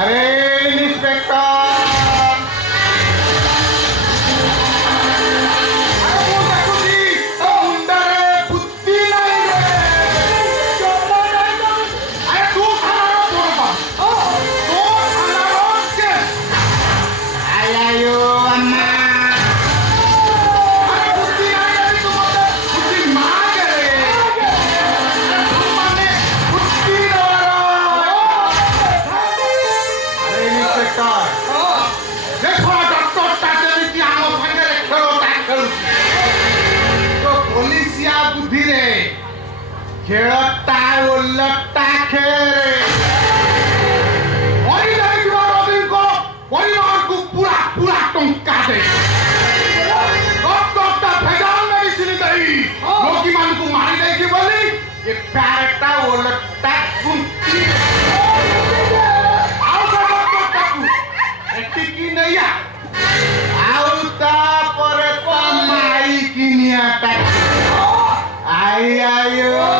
अरे इंस्पेक्टर खेलता उलटा खेल परिवार को पूरा पूरा टंका दे भेजाल मेडिसिन दई रोगी मान को मारी दे बोली ये पैरटा उलटा कुंती आओ डॉक्टर एटिकी नैया आओ तापर कमाई किनियाटा आई आयो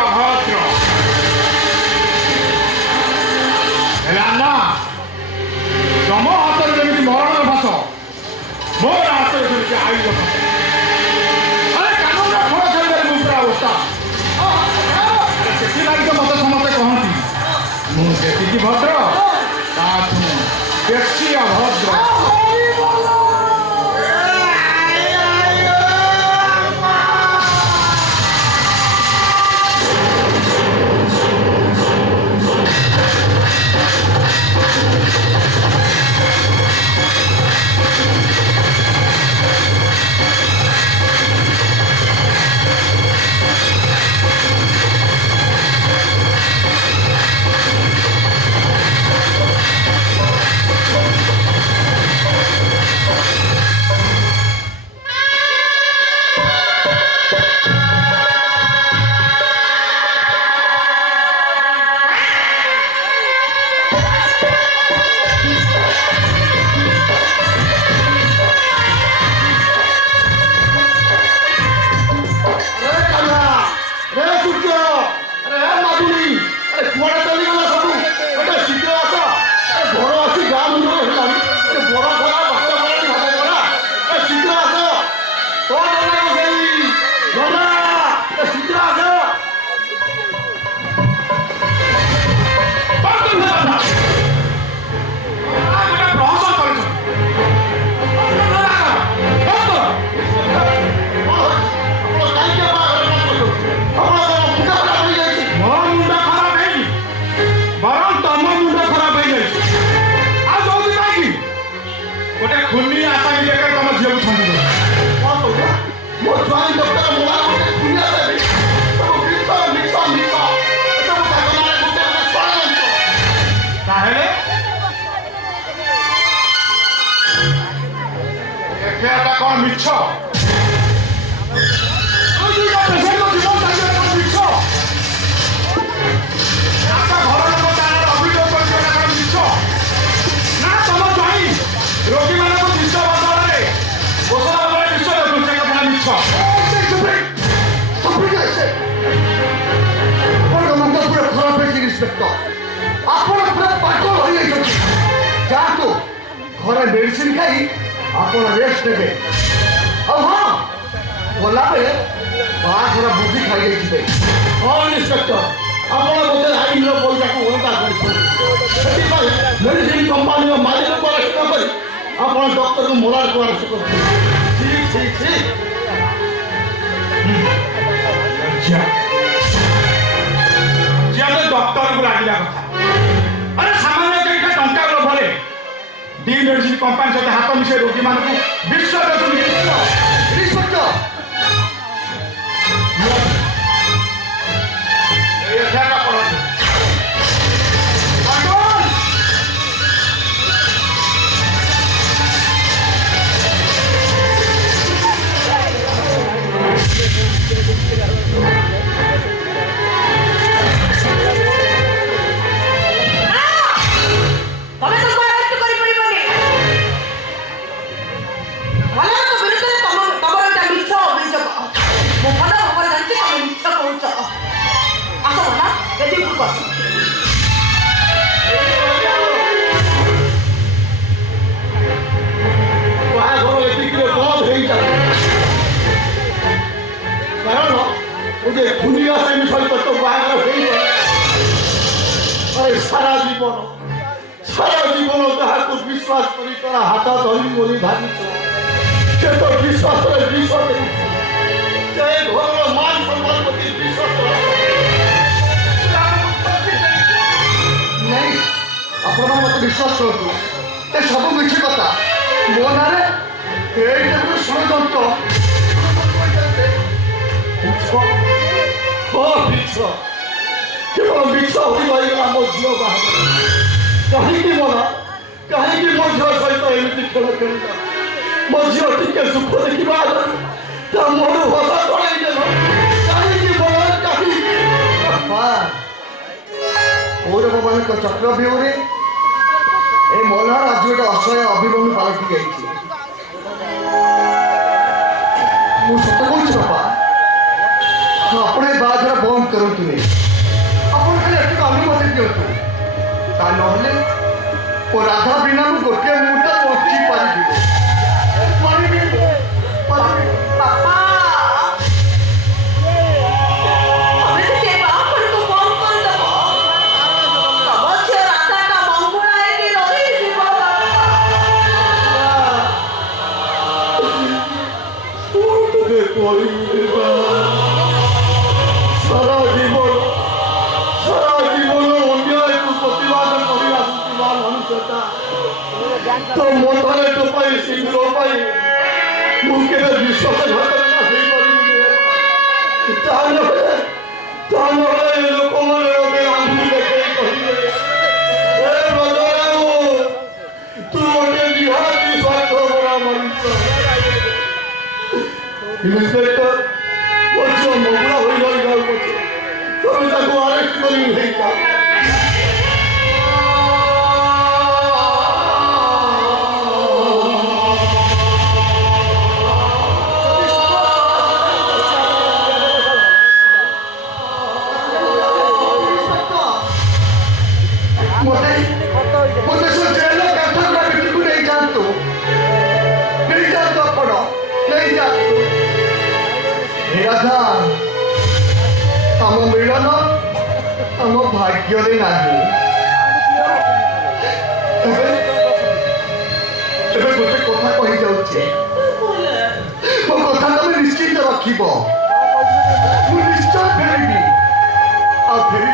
अभद्र तम हाथ जमी मरण भाष मोर हाथ जमी आई अरे कानून फल छाड़ी पूरा अवस्था से मत समस्ते कहती मुझे भद्र बेसी अभद्र कौन मिछ रोगी मान विष बदल ओषध विष पूरा खराब इंस्पेक्टर आप पागल हो जातु घर मेडिसिन खाई आप रेस्ट देवे हाँ गला बेले बाहर बुद्धि खाई हाँ इंस्पेक्टर आप आईन पैसा को उल्टा मेडिसिन कंपानी मालिक को अरेस्ट न कर आप डॉक्टर को मोराल को अरेस्ट कर ठीक ठीक ठीक डॉक्टर को लगे अरे सामान्य कईटा टंका लोभे डी मेडिसिन कंपानी सहित हाथ मिसे रोगी मान विश्वास সারা জীবন তাহাকে বিশ্বাস করি তারা হাতা ধরি বলি ভাবিছ সে তো বিশ্বাসের বিষ দেখিছে সে ঘরের মান সম্মান প্রতি বিশ্বাস ନାଇଁ ଆପଣମାନେ ମତେ ବିଶ୍ୱାସ କରନ୍ତୁ ଏ ସବୁ ମିଛ କଥା ମୋ ନାଁରେ ଏଇଟା ଗୋଟେ ଷଡ଼ଯନ୍ତ୍ର ମିଛ କେବଳ ମିଛ ହୋଇଗଲା ମୋ ଝିଅ ବାହାଘର କାହିଁକି ମନା କାହିଁକି ମୋ ଝିଅ ସହିତ ଏମିତି ଖେଳ ଖେଳିଲା ମୋ ଝିଅ ଟିକେ ସୁଖ ଦେଖିବା ତା ମୁହଁରୁ ହସ ପଳେଇ ଦେଲ କାହିଁକି ମନା କାହିଁକି କୌରବମାନଙ୍କ ଚକ୍ରବ୍ୟୁହରେ ଏ ମଲ୍ହାର ଆଜି ଗୋଟେ ଅସହାୟ ଅଭିମନ୍ୟୁ ପାଲଟି ଯାଇଛି ମୁଁ ସତ କହୁଛି ବାପା ଆପଣ ଏ ବାହାଘର ବନ୍ଦ କରନ୍ତୁନି ଆପଣ ଖାଲି ଏତିକି ଅନୁମତି ଦିଅନ୍ତୁ ତା ନହେଲେ ଓ ରାଧା ବିନା ମୁଁ ଗୋଟିଏ ମୁହୂର୍ତ୍ତ ବଞ୍ଚି ପାରିବି Papá! Kami kasi bakit ko bangkol ako? Kapag siya rata ka bangkol ay kinori si Papa. সারা জীবন অন্যায়କୁ ପ୍ରତିବାଦ କରି ଆସୁଥିବା ମନୁଷ୍ୟଟା ତ ମନରେ ଟୋପାଇ ସିନ୍ଦୁର ପାଇ ମୁଁ କେବେ ବିଶ୍ୱାସଘାତକତା ହେଇପାରିବିନି ତାହେଲେ ଲୋକମାନେ ମୋତେ ଆଙ୍ଗୁଳି ଦେଖାଇ କହିବେ ଏ ରଜରାମ ତୁ ଗୋଟେ ନିହାତି ସ୍ୱାର୍ଥପର ମଣିଷ ଇନ୍ସପେକ୍ଟର ମୋ ଝିଅ ମଗୁଳା ହୋଇଗଲି ଯାଉ ପଛେ ତମେ ତାକୁ ଆରେଷ୍ଟ କରି ନେଇଯା ମୋତେ ସେ ଜେଲ କାଠଗଡ଼ା ଭିତରକୁ ନେଇଯାଆନ୍ତୁ ଆପଣ ନେଇଯାଆନ୍ତୁ ରାଧା ଆମ ମିଳନ ଆମ ଭାଗ୍ୟରେ ନାହିଁ ଏବେ ଗୋଟେ କଥା କହିଯାଉଛି ମୋ କଥା ତମେ ନିଶ୍ଚିତ ରଖିବ ମୁଁ ନିଶ୍ଚୟ ଫେରିବି ଆଉ ଫେରି